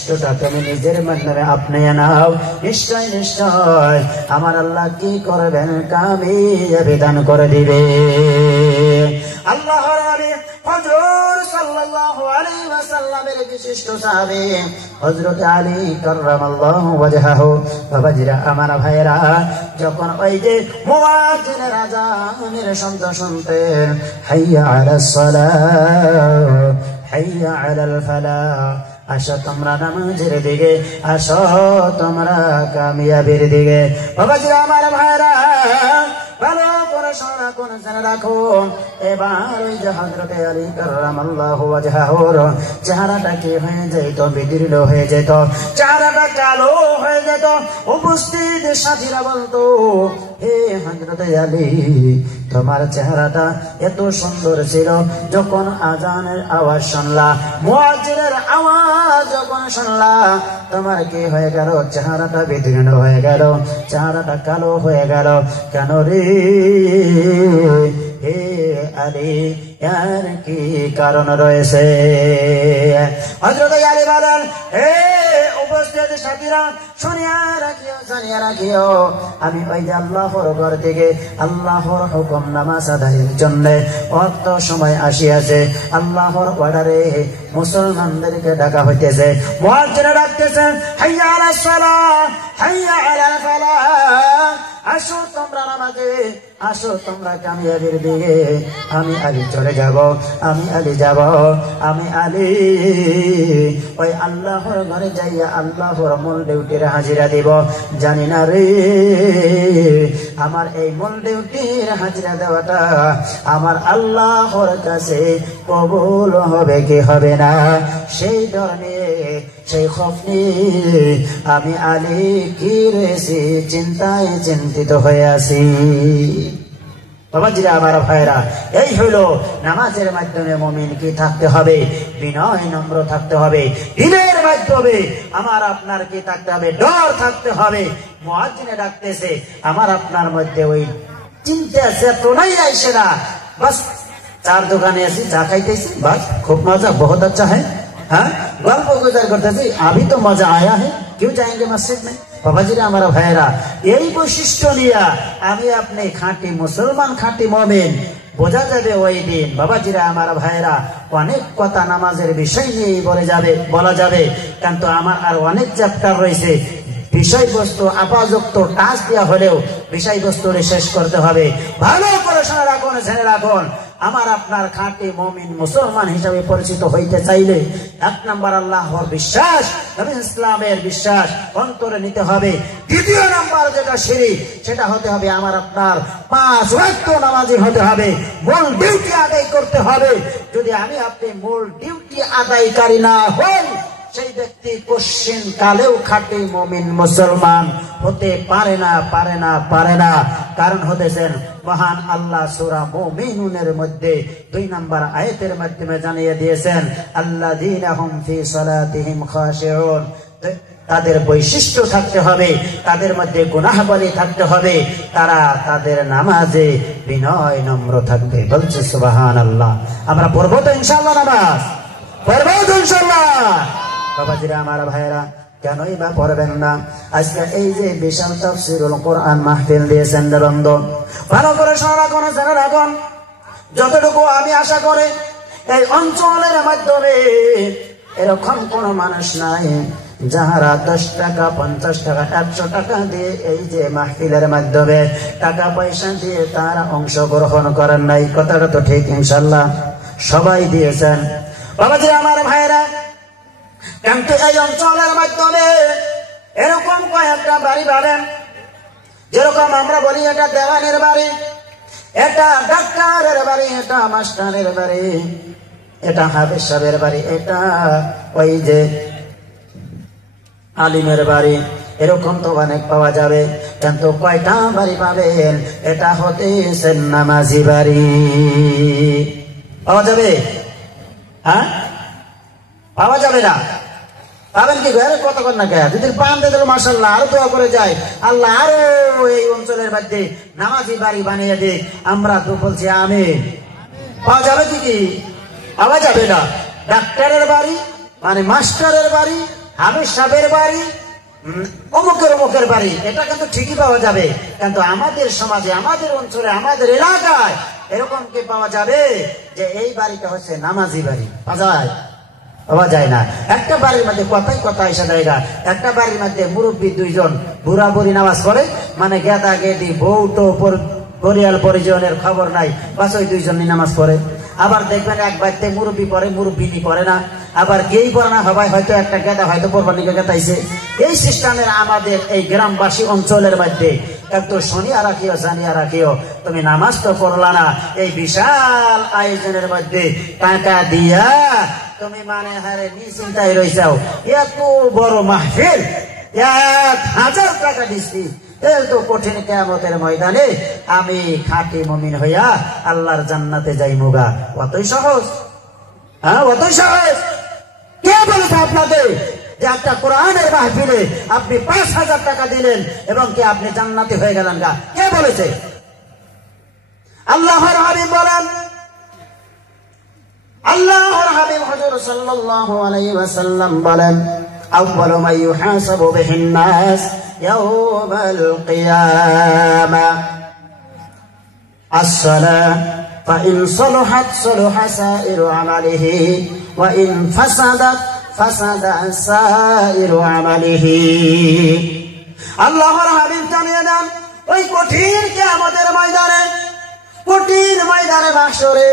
বৈশিষ্ট্যটা তুমি নিজের মাধ্যমে আপনিয়ে নাও। নিশ্চয় নিশ্চয় আমার আল্লাহ কি করবেন, কামিয়াবি দান করে দিবে। আল্লাহর নবী হুজুর সাল্লাল্লাহু আলাইহি ওয়াসাল্লামের বিশিষ্ট সাহাবী হযরত আলী কাররামাল্লাহু ওয়াজহাহু। বাবাজিরা আমার ভাইরা, যখন ওই যে মুয়াজ্জিনের আযানের শব্দ শুনতেন, হাইয়া আলাস সালাহ হাইয়া আলাল ফালাহ, আসো তোমরা নামাজের দিকে, আসো তোমরা কামিয়াবির দিকে। বাবাজিরা আমার ভাইরা, ভালো করে শোনা কোন জেনে রাখো। এবার ওই যে হযরত আলী কাররামাল্লাহু ওয়াজহাহুর চেহারাটা কি হয়ে যেত, বিদীর্ণ হয়ে যেত, চেহারাটা কালো হয়ে যেত। উপস্থিত সাথীরা বলতো, হে হযরত আলী, তোমার চেহারাটা এত সুন্দর ছিল, যখন আজানের আওয়াজ শুনলা, মুয়াজ্জিনের আওয়াজ যখন শুনলা, তোমার কি হয়ে গেল, চেহারাটা বিদীর্ণ হয়ে গেল, চেহারাটা কালো হয়ে গেল কেন রে? হে আলী, এর কি কারণ রয়েছে? হযরত আলী বলেন, হে উপস্থিত সাথীরা, শুনিয়া রাখিও, জানিয়া রাখিও, আমি ওই যে আল্লাহর ঘর থেকে আল্লাহর হুকুম নামাজ আদায়ের জন্য অত সময় আসিয়াছে। আল্লাহর অর্ডারে মুসলমানদেরকে ডাকা হইতেছে, মুয়াজ্জিন ডাকতেছে, হাইয়া আলাস সালাহ হাইয়া আলাল ফালাহ, আসো তোমরা নামাজে, আসো তোমরা কামিয়াবির দিকে। আমি আলী চলে যাব, আমি আলী যাব, আমি আলী ওই আল্লাহর ঘরে যাইয়া আল্লাহর মূল ডিউটির হাজিরা দিব। জানি না রে, আমার এই মূল ডিউটির হাজিরা দেওয়াটা আমার আল্লাহর কাছে কবুল হবে কি হবে না, সেই ডর নিয়ে, সেই খৌফ নিয়ে আমি আলী কি রয়েছি চিন্তায় চিন্তিত হয়ে আছি। বাবাজিরা আমার ভাইরা, এই হলো নামাজের মাধ্যমে মুমিন কি থাকতে হবে, বিনয় নম্র থাকতে হবে। দিনের মাধ্যমে আমার আপনার কি থাকতে হবে, ডর থাকতে হবে। মুয়াজ্জিনে ডাকতেছে, আমার আপনার মধ্যে ওই চিন্তা চেতনাই আইসে না, বাস চার দোকানে আছি, চা খাইতেছি, বাস খুব মজা, বহুত আচ্ছা है, हाँ गल्प गुजार करते अभी तो मजा आया है, क्यों जाएंगे मस्जिद में? বাবাজিরা আমার ভাইরা, এই বৈশিষ্ট্য নিয়ে আমি আপনি খাঁটি মুসলমান, খাঁটি মুমিন বোঝা যাবে ওই দিন। বাবাজিরা আমার ভাইরা, অনেক কথা নামাজের বিষয় নিয়ে বলা যাবে, কিন্তু আমার আর অনেক চ্যাপ্টার রয়েছে। বিষয়বস্তু আপাযুক্ত টাচ দেওয়া হলেও বিষয়বস্তুরে শেষ করতে হবে। ভালো করে শোনা রাখুন, জেনে রাখুন, আমার আপনার খাঁটি মুমিন মুসলমান হিসাবে পরিচিত হইতে চাইলে এক নাম্বার আল্লাহর বিশ্বাস, নবী ইসলামের বিশ্বাস অন্তরে নিতে হবে। দ্বিতীয় নাম্বার যেটা শিরক, সেটা হতে হবে আমার আপনার 5 ওয়াক্ত নামাজি হতে হবে, মূল ডিউটি আদায় করতে হবে। যদি আমি আপনি মূল ডিউটি আদায়কারী না হই, সেই ব্যক্তি কোশ্চিন কালেও খাঁটি মুমিন মুসলমান হতে পারে না, পারে না, পারে না। কারণ হতেছেন মহান আল্লাহ সূরা মুমিনুনের মধ্যে 2 নম্বর আয়াতের মাধ্যমে জানিয়ে দিয়েছেন, আল্লাযীনা হুম ফি সালাতিহিম খাশিউন। তাদের বৈশিষ্ট্য থাকতে হবে, তাদের মধ্যে গুনাহবলী থাকতে হবে, তারা তাদের নামাজে বিনয় নম্র থাকবে। বলছে সুবহানাল্লাহ। আমরা পড়ব তো ইনশাআল্লাহ, নামাজ পড়ব তো ইনশাআল্লাহ। বাবাজিরা আমার ভাইরা, কেনই বা পড়বেন না? আজকে এই যে বিশাল তাফসীরুল কোরআন মাহফিল দিয়েছেন বন্ধু, ভালো করে শোনা কোন জেনে রাখুন। যতটুকু আমি আশা করি এই অঞ্চলের মাধ্যমে এরকম কোন মানুষ নাই যাহারা 10 টাকা, 50 টাকা, 100 টাকা দিয়ে এই যে মাহফিলের মাধ্যমে টাকা পয়সা দিয়ে তারা অংশগ্রহণ করেন নাই। কথাটা তো ঠিক ইনশাআল্লাহ সবাই দিয়েছেন। বাবাজিরা আমার ভাইরা, কিন্তু এই অঞ্চলের মাধ্যমে এরকম কয়েকটা বাড়ি পাবেন, যেরকম আমরা বলি এটা দেওয়ানের বাড়ি, এটা ডাক্তারের বাড়ি, এটা মাস্টারের বাড়ি, এটা হাফেজ সাহেবের বাড়ি, এটা ওই যে আলিমের বাড়ি, এরকম তো অনেক পাওয়া যাবে। কিন্তু কয়টা বাড়ি পাবেন? এটা হতেছে নামাজি বাড়ি। পাওয়া যাবে? হ্যাঁ, পাওয়া যাবে না? পাবেন কি? ঘরে কতক্ষণ না কে যদি পান দিল মাশাআল্লাহ, আরো দোয়া করে যায় আল্লাহ আরো এই অঞ্চলের মধ্যে নামাজি বাড়ি বানিয়ে দিক। আমরা তো বলছি আমিন। পাওয়া যাবে কি? পাওয়া যাবে না। ডাক্তারের বাড়ি মানে মাস্টারের বাড়ি, হামিদ সাহেবের বাড়ি অমুকের অমুকের বাড়ি, এটা কিন্তু ঠিকই পাওয়া যাবে, কিন্তু আমাদের সমাজে, আমাদের অঞ্চলে, আমাদের এলাকায় এরকম কি পাওয়া যাবে যে এই বাড়িটা হচ্ছে নামাজি বাড়ি? পাওয়া যায় না। একটা বাড়ির মধ্যে কথা এসে জায়গা, একটা বাড়ির মধ্যে মুরব্বী দুইজন বুড়া বুড়ি নামাজ পড়ে, মানে গেদা গেদি বউ তো পরিয়াল পরিজনের খবর নাই, বাস ওই দুইজনই নামাজ পড়ে। আবার দেখবেন এক বাড়িতে মুরব্বী পড়ে, মুরব্বিনী পড়ে না, আবার কেই পড়ে না, সবাই হয়তো একটা গেদা হয়তো কোরবানিকে গেতাইছে। এই সিস্টেমের আমাদের এই গ্রামবাসী অঞ্চলের মধ্যে একটু শুনিয়া রাখিও, জানিয়া রাখিও, তুমি নামাজ তো পড়লা না, এই বিশাল আয়োজনের মধ্যে টাকা দিয়া তুমি মানে হারে নিশ্চিন্তায় রয়েছাও, এত বড় মাহফিল 1000 টাকা দিচ্ছি, তো কঠিন কিয়ামতের ময়দানে আমি খাঁটি মুমিন হইয়া আল্লাহর জান্নাতে যাই মুগা। অতই সহজ? হ্যাঁ, অতই সহজ? কে বলেছে আপনাদের যে একটা কোরআনের মাহফিলে আপনি 5000 টাকা দিলেন এবং কি আপনি জান্নাতি হয়ে গেলেন? গা কে বলেছে? আল্লাহর হাবিব বলেন, আল্লাহর হাবিব হুজুর সাল্লাল্লাহু আলাইহি ওয়াসাল্লাম বলেন, আউয়ালু মা ইউহাসাবু বিহিন নাস ইয়াউমাল কিয়ামা as-সালাহ فإن صلحت صلح سائر عمله وإن فسدت فسد سائر عمله। আল্লাহর হাবিব জানিয়ে দেন, ওই কঠিন কিয়ামতের ময়দানে, কঠিন ময়দানে মাহশরে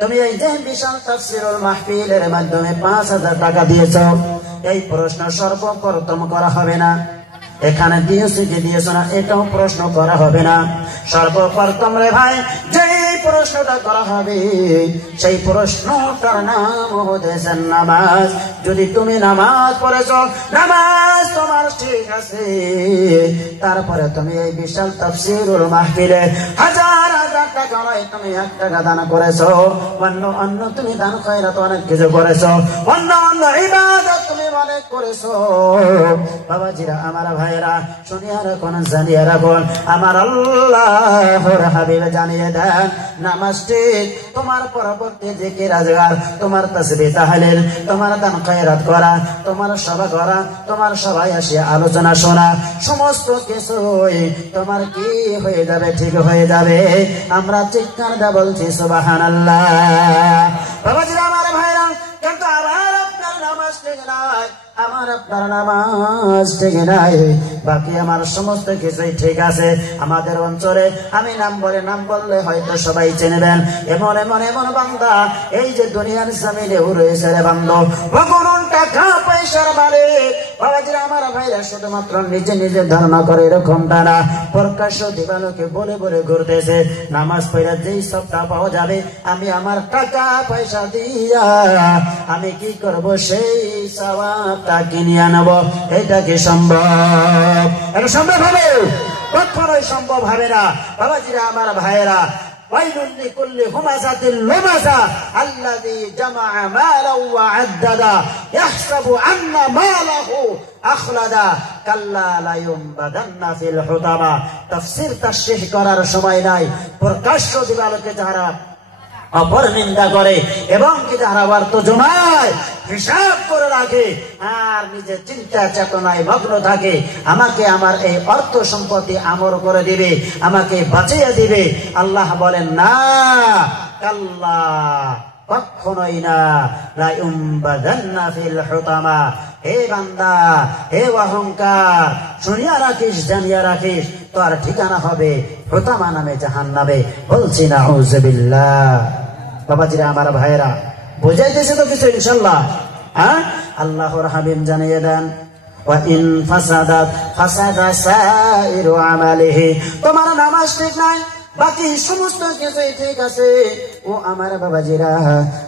তুমি এই যে বিশাল তাফসীরুল মাহফিলের মাধ্যমে 5000 টাকা দিয়েছ, এই প্রশ্ন সর্বপ্রথম করা হবে না। এখানে দিয়েছে যে দিয়েছ না এটাও প্রশ্ন করা হবে না। সর্বপ্রথম রে ভাই যে প্রশ্নটা করা হবে সেই প্রশ্নটার নাম হচ্ছে নামাজ। যদি তুমি নামাজ পড়েছ, নামাজ তোমার ঠিক আছে, তারপরে তুমি এই বিশাল তাফসীরুল মাহফিলে 1000 টাকা নয়, তুমি 1 টাকা দান করেছ, অন্য তুমি দান খয়রাত অনেক কিছু করেছ, অন্য ইবাদত তুমি অনেক করেছ। বাবাজিরা, আমার ভাইরা, শুনিয়া রাখুন, জানিয়া রাখুন, আমার আল্লাহর হাবিব জানিয়ে দেন, নামাজ ঠিক তোমার পরবর্তী জিকির আজগার, তোমার তাসবিহ তাহলিল, তোমার দান খয়রাত করা, তোমার সভা করা, তোমার সবাই আসিয়া আলোচনা শোনা, সমস্ত কিছুই তোমার কি হয়ে যাবে? ঠিক হয়ে যাবে। আমরা চিৎকার দা বলছি সুবহানাল্লাহ। বাবাজিরা, আমার ভাইরা, কিন্তু আমার আপনার নামাজ ঠিক নাই, আমার আপনার নামাজ ঠিক নাই, বাকি আমার সমস্ত কিছুই ঠিক আছে। আমাদের অঞ্চলে আমি নাম বললে হয়তো সবাই চিনবেন, এমন এমন এমন বান্দা এই যে দুনিয়ার জমিনে রয়েছে রে বান্দা, ভগবান টাকা পয়সার মালিক। বাবাজিরা, আমার ভাইরা, শুধুমাত্র নিজে নিজে ধারণা করে এরকমটা না, প্রকাশ্য দিবালোকে বলে বলে ঘুরতেছে নামাজ পড়া যেই সবটা পাওয়া যাবে, আমি আমার টাকা পয়সা দিয়া আমি কি করব? সেই সওয়াবটা কিনে আনব। এটা কি সম্ভব? এটা সম্ভব হবে? কখনোই সম্ভব হবে না। বাবাজিরা, আমার ভাইয়েরা, ওয়াইলুন লিকুল্লি হুমাযাতিল লুমাযা আল্লাযী জামাআ মালাও ওয়া আদ্দাদা ইয়াহসাবু আন্না মালাহু আখলাদা কাল্লা লা ইউনবাদান্না ফিল হুতামা। তাফসীর তাশরীহ করার সময় নাই। প্রকাশ্য দিবালোকে যারা অপর নিন্দা করে এবং কি যারা অর্থ জমায় হিসাব করে রাখে আর নিজের চিন্তা চেতনায় মগ্ন থাকে, আমাকে আমার এই অর্থ সম্পত্তি আমর করে দিবে, আমাকে বাঁচিয়ে দিবে, আল্লাহ বলেন না, কাল্লা, কখনোই না, লা ইউনবাদান্না ফিল হুতামা। হে বান্দা, হে অহংকার, শুনিয়া রাখিস, জানিয়া রাখিস, তোর ঠিকানা হবে হুতামা নামে, জাহান্নামে। বলছি নাউযুবিল্লাহ। বাবাজিরা, আমার ভাইয়েরা, বুঝাইতেছে তো কিছু ইনশাআল্লাহ? হ্যাঁ, আল্লাহর হাবিব জানিয়ে দেন, ওয়া ইন ফাসাদাত ফাসাদা সাইরু আমালিহি। তোমার নামাজ ঠিক নাই, বাকি সমস্ত কিছুই ঠিক আছে। ও আমার বাবাজিরা,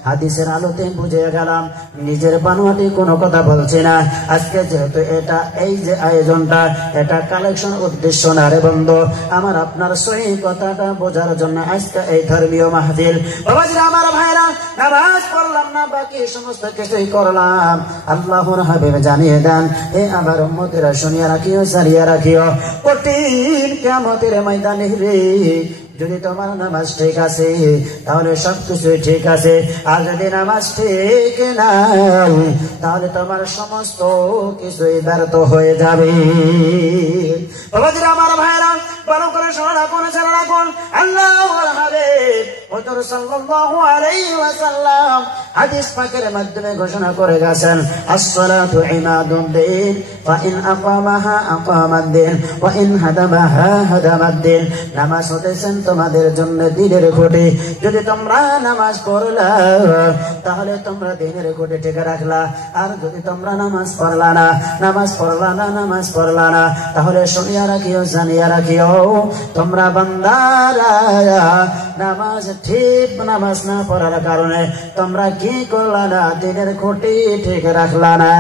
হাদিসের আলোতে বুঝে গেলাম, নিজের বানোয়াটি কোনো কথা বলছি না। আজকে যেহেতু এটা এই যে আয়োজনটা, এটা কালেকশন উদ্দেশ্য না রে বন্ধু, আমার আপনার সহি কথাটা বোঝার জন্য আজকে এই ধর্মীয় মাহফিল। বাবাজিরা, আমার ভাইরা, নামাজ পড়লাম না, বাকি সমস্ত কিছুই করলাম। আল্লাহর হাবিব জানিয়ে দেন, এ আমার উম্মতেরা, শুনিয়া রাখিও, জানিয়া রাখিও, কঠিন কিয়ামতের ময়দানে রে যদি তোমার নামাজ ঠিক আছে তাহলে সবকিছু ঠিক আছে, আর যদি নামাজ ঠিক নাই তাহলে তোমার সমস্ত কিছুই ব্যর্থ হয়ে যাবে। বাবাজিরা আমার ভাইরা, ভালো করে শোনা রাখুন, ছেড়ে রাখুন। আল্লাহর হাবিব হুজুর সাল্লাল্লাহু আলাইহি ওয়াসাল্লাম হাদিস পাকের মাধ্যমে ঘোষণা করে গেছেন, আসসালাতু ইমাদুদ্দিন ফা ইন আকামাহা আকামাদ্দিন ওয়া ইন হাদামাহা হাদামাদ্দিন। নামাজ হতেছেন তোমাদের জন্য দিনের খুঁটি। যদি তোমরা নামাজ পড়লা তাহলে তোমরা দিনের খুঁটি ঠিক রাখলা, আর যদি তোমরা নামাজ পড়লা না তাহলে শুনিয়া রাখিও, জানিয়া রাখিও, তোমরা বান্দারা নামাজ না পড়ার কারণে তোমরা কি করলা না, দিনের খুঁটি ঠিক রাখলা না।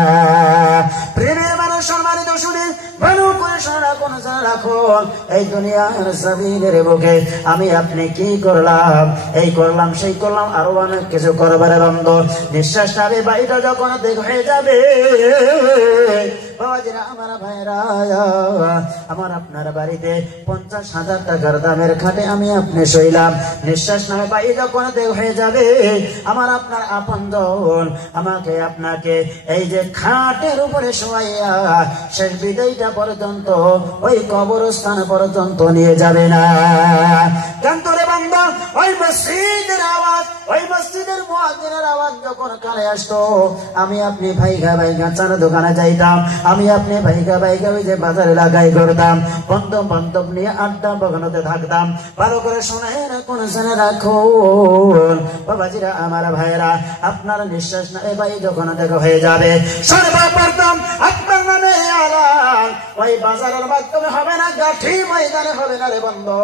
প্রেমের মানুষ সম্মানিত শুনে ভালো করে শোনা কোন রাখুন, এই দুনিয়ার জমিনের বুকে আমি আপনি কি করলাম, এই করলাম সেই করলাম, আরো অনেক কিছু করবার বন্ধ। নিঃশ্বাস যাবে, বাড়িটা যখন দেখ হয়ে যাবে, বাবাজিরা আমার ভাইরা, আমার আপনার বাড়িতে 50,000 টাকার দামের খাটে আমি আপনি শইলাম, নিঃশ্বাস নামে বাড়ি যখন দেখ হয়ে যাবে, আমার আপনার আপনজন আমাকে আপনাকে এই যে খাটের উপরে শোয়াইয়া শেষ বিদায়টা পর্যন্ত ওই কবরস্থান পর্যন্ত নিয়ে যাবে না। জানতো রে বান্দা, ওই মসজিদের আওয়াজ, ওই মসজিদের মুয়াজ্জিনের আওয়াজ যখন কানে আসতো, আমি আপনি ভাইগা চার দোকানে যাইতাম, আমি আপনি ভাইগা ওই যে বাজারে লাগাই করতাম, বন্ধু বান্ধব নিয়ে আড্ডা বগানোতে থাকতাম। ভালো করে শোনেন, কোন জেনে রাখুন বাবাজিরা আমার ভাইরা, আপনার নিঃশ্বাস না ভাই যখন দেখা হয়ে যাবে, সর্বপ্রথম আপনার নামে ওই বাজারের মাধ্যমে হবে না, গাঠি ময়দানে হবে না রে বন্ধু।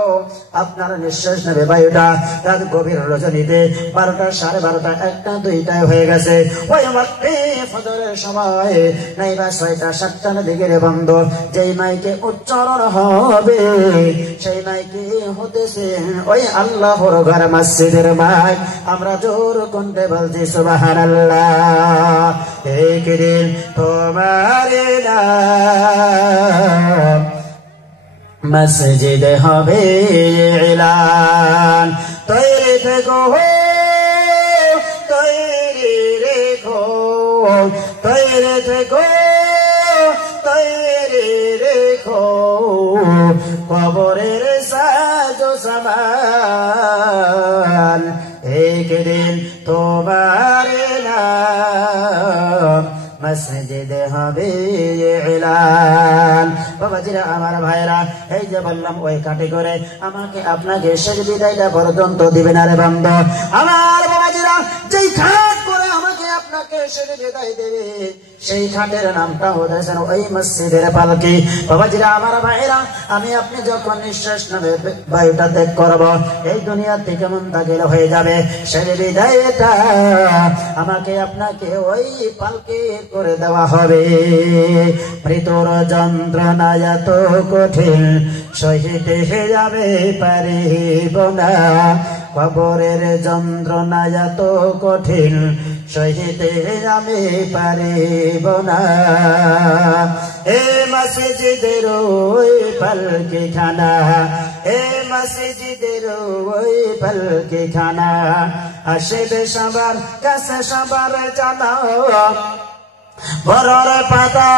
আপনার নিঃশ্বাস নেবে বায়ুটা রাত গভীর রজনীতে 12টা, 12:30, 1টা, 2টায় হয়ে গেছে, ওই মাত্রে ফজরের সময় নাইবা 6টা, 7টার দিকে রে বন্ধু, যেই মাইকে উচ্চারণ হবে সেই মাইকে হতেছে ওই আল্লাহর ঘর মসজিদের মাইক। আমরা জোর কণ্ঠে বলছি সুবহানাল্লাহ। একদিন তোমার নাম মসজিদে হবে এলান, তৈরি থেকো, তৈরি রেখো, তৈরি থেকো, তৈরি রেখো, কবরের সাজো সামান, একদিন তোমার নাম মসজিদে হবে এলান। বাবাজিরা আমার ভাইরা, এই যে বললাম ওই কাটে করে আমাকে আপনাকে শেষ বিদায়টা পর্যন্ত দিবে না রে বান্দা আমার। বাবাজিরা, যেই খাট করে আমাকে আপনাকে শেষ বিদায় দেবে সেই খাটের নামটা হচ্ছে ওই মসজিদের পালকি। বাবাজিরা আমার ভাইরা, আমি আপনি যখন নিঃশ্বাস নেবে বায়ুটা ত্যাগ করব, এই দুনিয়া থেকে মন তাগিল হয়ে যাবে, সেই বিদায়টা আমাকে আপনাকে ওই পালকি করে দেওয়া হবে। মৃত্যুর যন্ত্রণা এত কঠিন সহিতে যাবে পারিব না, কবরের যন্ত্রণা এত কঠিন সহিতে আমি পারিব না। এ মসজিদের ওই পালকি খানা, এ মসজিদের ওই পালকি খানা, আসবে সবার কাছে সবার জানা, বরর পাতা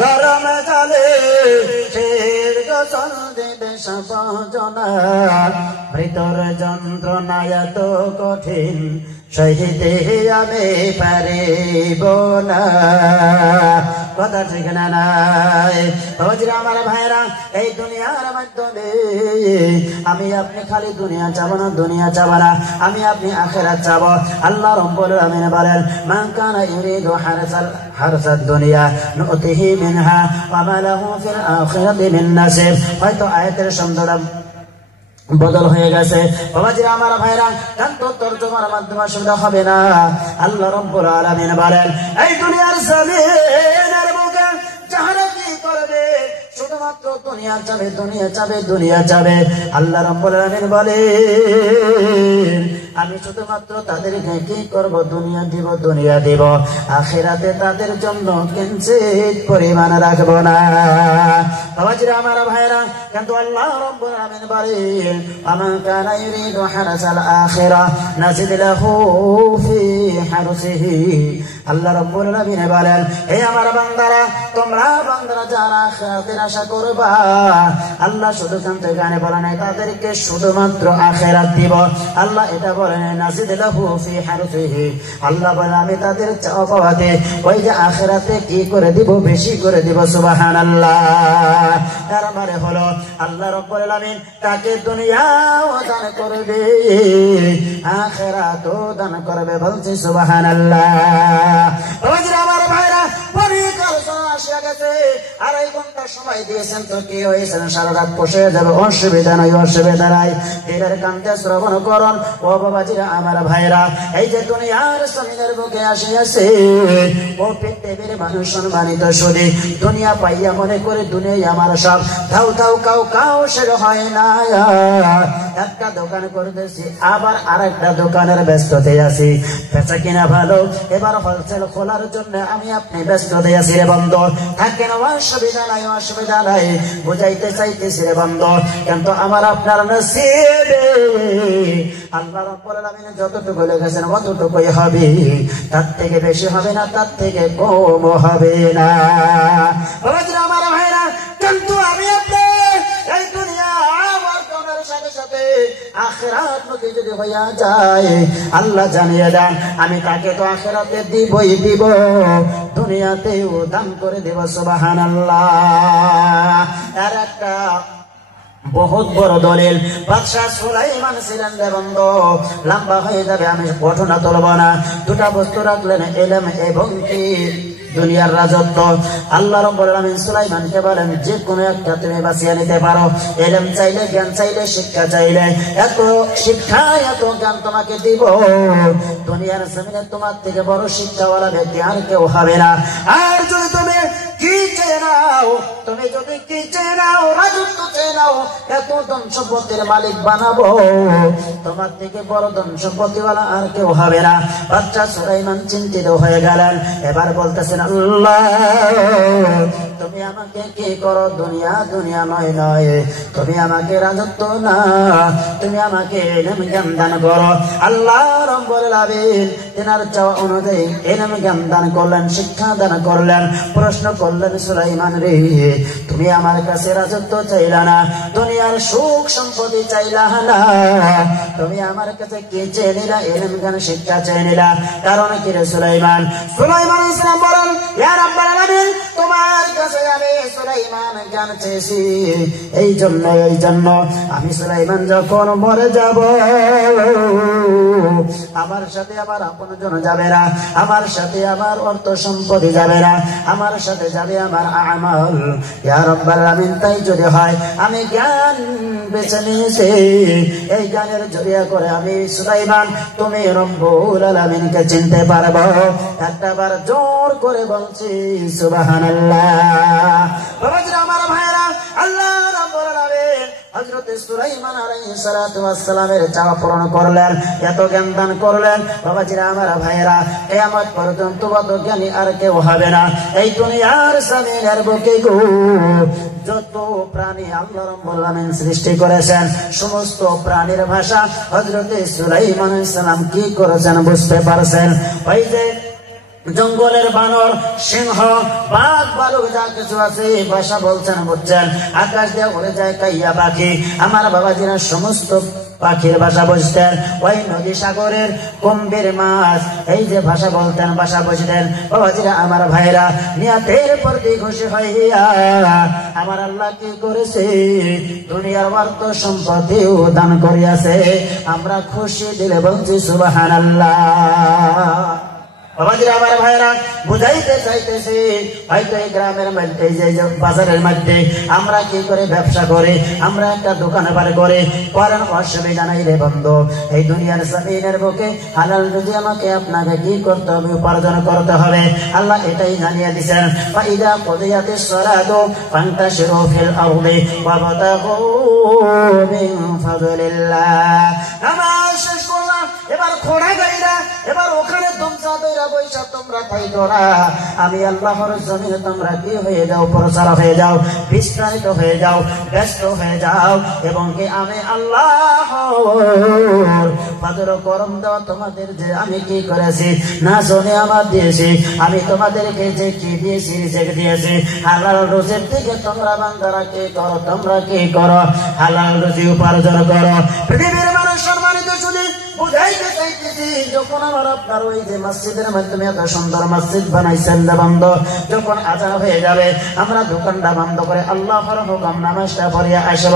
গরম জলে গোসল দেবে সব জনা, মৃতর যন্ত্রণা এত কঠিন সহিতে আমি পারিব না। কথা ঠিক না নাই বাবাজিরা আমার ভাইরা, এই দুনিয়ার মাধ্যমে আমি আপনি খালি দুনিয়া চাবো না, দুনিয়া চাবো না, আমি আপনি আখিরাত চাবো। আল্লাহ রাব্বুল আলামিন বলেন, মান কানা ইউরিদু হারসাদ দুনিয়া নুতিহি মিনহা ওয়া মা লাহু ফিল আখিরাতি মিন নাসিব। হয়তো আয়াতের শব্দটা বদল হয়ে গেছে বাবাজিরা আমার ভাইরা, কান্ত তর্জমার মাধ্যমে অসুবিধা হবে না। আল্লাহ রাব্বুল আলামিন বলেন, এই দুনিয়ার জমিনের বুকে যারা কি করবে শুধুমাত্র শুধুমাত্র দুনিয়া চাবে, দুনিয়া চাবে, দুনিয়া চাবে। আল্লাহ রাব্বুল আলামিন বলে আমি শুধুমাত্র তাদেরকে কি করব? দুনিয়া দিব, দুনিয়া দিব। আখিরাতে তাদের জন্য কিঞ্চিত পরিমাণ রাখবো না। বাবাজিরা আমার ভাইরা, কিন্তু আল্লাহ রাব্বুল আলামিন বলেন আমান কানা ইউরিদু হারাসাল আখিরা নাজিদ লাহু ফি হারসিহি। আল্লাহ রাব্বুল আলামিন বলেন হে আমার বান্দারা, তোমরা বান্দারা যারা আখিরাতের আশা করবা, আল্লাহ শুধু কানতে গানে বলে নাই তাদেরকে শুধুমাত্র আখিরাত দিব। আল্লাহ এটা বলেন নাজিদ লাহু ফি হারসিহি। আল্লাহ বলেন আমি তাদের চাওয়া পাওয়াতে ওই যে আখিরাতে কি করে দিব? বেশি করে দিব। সুবহানাল্লাহ। তার মানে হলো আল্লাহ রাব্বুল আলামিন তাকে দুনিয়াও দান করবে, আখিরাতও দান করবে। বলছি সুবহানাল্লাহ। বাবাজিরা আমার ভাইরা, অনেক আলোচনা আসে গেছে, 2.5 ঘন্টা সময় দিয়েছেন তো কি হয়েছে? সারা রাত বসে যাবে, অসুবিধা নাই, অসুবিধা নাই। এর কান্তে শ্রবণ করুন ও বাবাজিরা আমার ভাইরা। এই যে দুনিয়ার জমিনের বুকে আসিয়াছে, ও পৃথিবীর মানুষ সম্মানিত শুধু দুনিয়া পাইয়া মনে করে দুনিয়াই আমার সব। ধাউ ধাউ কাউ কাউ সেরে হয় না। একটা দোকান করতেছি, আবার আরেকটা দোকানের ব্যস্ততে আছি। বেচা কিনা ভালো, এবার হোলসেল খোলার জন্য আমি আপনি ব্যস্ততে আছি রে বন্ধ। থাকেন অসুবিধা নাই, অসুবিধা নাই, বুঝাইতে চাইতেছি রে বন্ধ। কিন্তু আমার আপনার নসিবে আল্লাহ রাব্বুল আলামিন যতটুকু লিখেছেন অতটুকুই হবে, তার থেকে বেশি হবে না, তার থেকে কম হবে না। বাবাজিরা আমার ভাইরা, কিন্তু আমি আপনি এই দুনিয়া আমার কোনের সাথে সাথে আখিরাত মুখী যদি হইয়া যায়, আল্লাহ জানিয়ে দেন আমি তাকে তো আখিরাতে দিবই দিব, দুনিয়াতেও দান করে দেব। সুবহানাল্লাহ। আর একটা বহুত বড় দলিল, বাদশাহ সুলাইমান ছিলেন রে বন্ধু। লম্বা হয়ে যাবে, আমি ঘটনা তুলব না। দুটা বস্তু রাখলেন, ইলম এবং কি দুনিয়ার রাজত্ব। আল্লাহ রাব্বুল আলামিন সুলাইমানকে বলেন যে কোনো একটা তুমি বাছিয়ে নিতে পারো। ইলম চাইলে, জ্ঞান চাইলে, শিক্ষা চাইলে, এত শিক্ষা এত জ্ঞান তোমাকে দিব, দুনিয়ার জমিনে তোমার থেকে বড় শিক্ষাওয়ালা ব্যক্তি আর কেউ হবে না। আর যদি তুমি কি চেয়ে নাও, তুমি যদি কি চেয়ে নাও, রাজত্ব চেয়ে নাও, এত ধন সম্পত্তির মালিক বানাবো, তোমার থেকে বড় ধন সম্পত্তিওয়ালা আর কেউ হবে না। বাদশা সুলাইমান চিন্তিত হয়ে গেলেন। এবার বলতেছেন আল্লাহ তুমি আমাকে কি করো? দুনিয়া দুনিয়া নয় নয়, তুমি আমাকে রাজত্ব না, তুমি আমাকে ইলম জ্ঞান দান করো। আল্লাহ রাব্বুল আলামিন তিনার চাওয়া অনুযায়ী ইলম জ্ঞান দান করলেন, শিক্ষা দান করলেন। প্রশ্ন করলেন সুলাইমান রে, তুমি আমার কাছে রাজত্ব চাইলা না, দুনিয়ার সুখ সম্পত্তি চাইলা না, তুমি আমার কাছে কি চেয়ে নিলা? ইলম জ্ঞান শিক্ষা চেয়ে নিলা। কারণ কি রে সুলাইমান? সুলাইমান আলাইহিস সালাম বলেন ইয়া রাব্বুল আলামিন, তোমার কাছে আমি সুলাইমান জ্ঞান চেয়েছি এই জন্য আমি সুলাইমান যখন মরে যাব, আমার সাথে আমার আপনজন যাবে না, আমার সাথে আমার অর্থ সম্পত্তি যাবে না, আমার সাথে যাবে আমার আমাল। ইয়া রাব্বুল আলামিন, তাই যদি হয় আমি জ্ঞান বেছে নিয়েছি, এই জ্ঞানের জরিয়া করে আমি সুলাইমান তুমি রব্বুল আলামিনকে চিনতে পারবো। একটাবার জোর করে বলছি সুবহানাল্লাহ। বাবাজিরা আমার ভাইরা, আল্লাহ রাব্বুল আলামিন হযরত সুলাইমান আলাইহিস সালাতু ওয়াস সালামের চাওয়া পূরণ করলেন, এত জ্ঞান দান করলেন। বাবাজিরা আমার ভাইরা, কিয়ামত পর্যন্ত অত জ্ঞানী আর কেউ হবে না। এই দুনিয়ার জমিনের বুকে যত প্রাণী আল্লাহ রাব্বুল আলামিন সৃষ্টি করেছেন, সমস্ত প্রাণীর ভাষা হযরত সুলাইমান আলাইহিস সালাম কি করেছেন বুঝতে পারছেন? ওই যে জঙ্গলের বানর, সিংহ, বাঘ, ভালুক যা কিছু আছে ভাষা বলছেন, বুঝছেন? আকাশ দিয়ে উড়ে যায় কাইয়া পাখি, আমার বাবাজিরা সমস্ত পাখির ভাষা বুঝতেন। ওই নদী সাগরের কুম্ভীর মাছ এই যে ভাষা বলতেন, ভাষা বুঝতেন। বাবাজিরা আমার ভাইরা, নিয়াতের প্রতি খুশি হইয়া আমার আল্লাহ কি করেছে? দুনিয়ার অর্থ সম্পত্তিও দান করিয়াছে। আমরা খুশি দিলে বলছি সুবহানাল্লাহ। বাবাজিরা আমার ভাইরা বুঝাইতে চাইতেছি হয়তো এই গ্রামের মধ্যে যে বাজারের মধ্যে আমরা কি করে ব্যবসা করে আমরা একটা দোকান বাড়ি করে করার অসুবিধা নাই রে বন্ধু এই দুনিয়ার জমিনের বুকে হালাল রুজি আমাকে আপনাকে কি করতে হবে উপার্জন করতে হবে আল্লাহ এটাই জানিয়ে দিয়েছেন ফাইদা কুদিয়াতিস সালাতু ফান্তাশিরু ফিল আরদি ওয়াবতাগু মিন ফাদলিল্লাহ নামাজ শেষ করলাম এবার খোড়া গাইরা এবার ওখানে তোমরা বেরা বৈশা তোমরা থাইকোরা আমি আল্লাহর জমিনে তোমরা কি হয়ে যাও প্রচার হয়ে যাও বিস্তারিত হয়ে যাও ব্যস্ত হয়ে যাও এবং কি আমি আল্লাহর ফাদর করম দেওয়া তোমাদের যে আমি কি করেছি না শুনে আমার দিয়েছি আমি তোমাদেরকে যে কি দিয়েছি রিজিক দিয়েছি হালাল রুজির দিকে তোমরা বান্দারা কি করো তোমরা কি করো হালাল রুজি উপার্জন করো পৃথিবীর মানুষ সম্মানিত শুনি বুঝাইতে চাইতেছি যখন আমার আপনার ওই যে মসজিদের মাধ্যমে এত সুন্দর মসজিদ বানাইছেন বন্ধ যখন আজান হয়ে যাবে আমরা দোকানটা বন্ধ করে আল্লাহর হুকুম নামাজটা পড়িয়া আসব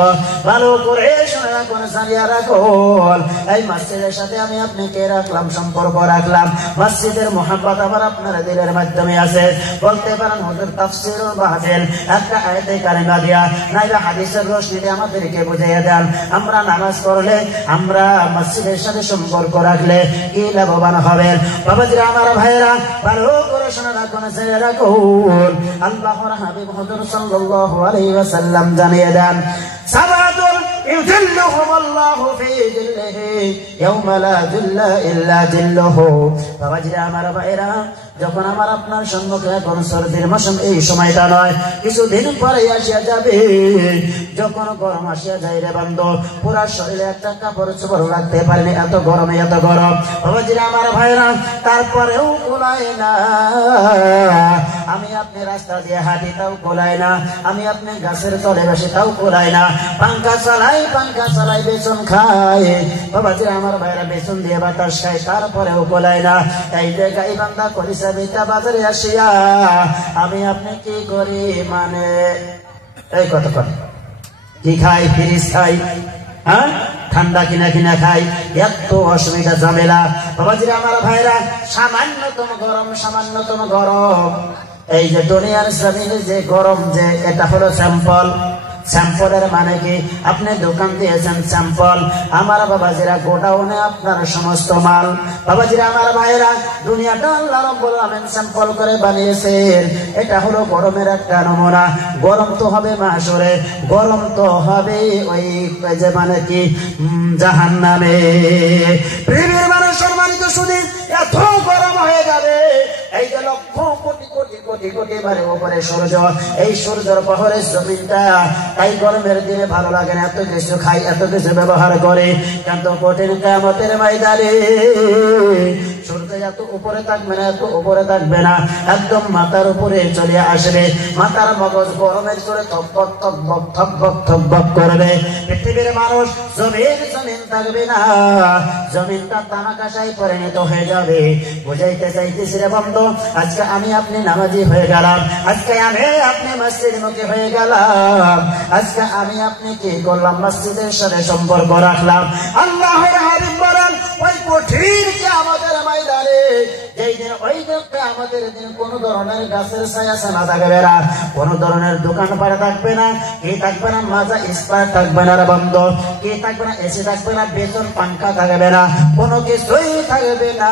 ভালো করে শুনে রাখুন জানিয়া রাখুন এই মসজিদের সাথে আমি আপনাকে রাখলাম সম্পর্ক রাখলাম মসজিদের মোহাম্মত আবার আপনার দিলের মাধ্যমে আছে বলতে পারেন হুজুর তাফসীরুল মাহফিল একটা আয়াতে কারিমা দিয়া নাইবা হাদিসের রশনিতে আমাদেরকে বুঝিয়ে দেন আমরা নামাজ পড়লে আমরা মসজিদের সাথে সম্পর্ক রাখলে কি লাভবান হবেন বাবাজিরা আমার ভাইরা ভালো করে শুনে রাখুন জেনে রাখুন আল্লাহর হাবিব হুজুর সাল্লাল্লাহু আলাইহি ওয়াসাল্লাম জানিয়ে দেন সাবাতুল ইউযিল্লুহুম আল্লাহু ফি যিল্লিহি ইয়াওমা লা যিল্লা ইল্লা যিল্লুহু বাবাজিরা আমার ভাইরা যখন আমার আপনার সম্মুখে এখন সর্দির মৌসুম এই সময়টা নয় কিছুদিন পরে আসিয়া যাবে যখন গরম আসিয়া যায় রে বন্ধু পুরা শরীরে একটা কাপড় চোপড় রাখতে পারেনি এত গরমে এত গরম বাবাজিরা আমার ভাইরা তারপরেও কোলায় না আমি আপনি রাস্তা দিয়ে হাঁটি তাও কোলায় না আমি আপনি গাছের তলে বসে তাও কোলায় না পাঙ্খা চালাই বেসন খায় বাবাজিরা আমার ভাইরা বেসন দিয়ে বাতাস খায় তারপরেও কোলায় না এই জায়গায় বান্দা করিস বাজারে আসিয়া আমি আপনি কি করি মানে এই কত কি খাই ফ্রিজ খাই হ্যাঁ ঠান্ডা কিনা খাই এত অসুবিধা ঝামেলা বাবাজিরা আমার ভাইরা সামান্যতম গরম এই যে দুনিয়ার জমিনে যে গরম যে এটা হলো স্যাম্পল স্যাম্পলের মানে কি আপনি দোকান দিয়েছেন স্যাম্পল আমার বাবাজিরা গোডাউনে আপনার সমস্ত মাল বাবাজিরা আমার ভাইরা দুনিয়াটা আল্লাহ রাব্বুল আলামিন স্যাম্পল করে বানিয়েছেন এটা হলো গরমের একটা নমুনা গরম তো হবে মাশরে গরম তো হবে ওই যে মানে কি জাহান্নামে পৃথিবীর মানুষ সম্মানিত শুধু এত গরম হয়ে যাবে এই যে লক্ষ কোটি বারে উপরে সূর্য এই সূর্যের পহরে জমিনটা তাই গরমের দিনে ভালো লাগে না এত কিছু খাই এত কিছু ব্যবহার করে কিন্তু কঠিন কিয়ামতের ময়দানে সূর্য এত উপরে থাকবে না একদম মাথার উপরে চলে আসবে মাথার মগজ গরমের চড়ে থকবক করবে পৃথিবীর মানুষ জমিন থাকবে না জমিনটা তামাকাশায় পরিণত হয়ে যাবে বুঝাইতে চাইতেছি রে বন্ধু আজকে আমি আপনি নামাজি হয়ে গেলাম আজকে আমি আপনি মসজিদ মুখী হয়ে গেলাম আজকে আমি আপনি কি করলাম মসজিদের সাথে সম্পর্ক রাখলাম আল্লাহর হাবিব বলেন ওই কঠিন কিয়ামতের ময়দানে যেই দিন ওই কিয়ামতের দিন কোন ধরনের গাছের ছায়া ছানা থাকবে না কোন ধরনের দোকান পাড়া থাকবে না কি থাকবে না মাজা ইস্পাত থাকবে না রে বন্ধু কি থাকবে না এসি থাকবে না বেতন পাঙ্খা থাকবে না কোনো কিছুই থাকবে না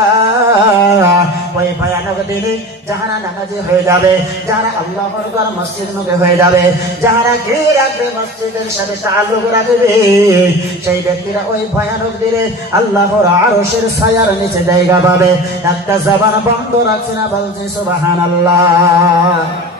ওই ভয়ানক দিনে যাহারা নামাজি হয়ে যাবে যাহারা আল্লাহর ঘর মসজিদ মুখে হয়ে যাবে যাহারা কি রাখবে মসজিদের সাথে তাআল্লুক রাখবে সেই ব্যক্তিরা ওই ভয়ানক দিনে আল্লাহর আরশের ছায়ার নিচে জায়গা পাবে একটা জবান বন্ধ রাখছে না বলছে সুবহানাল্লাহ।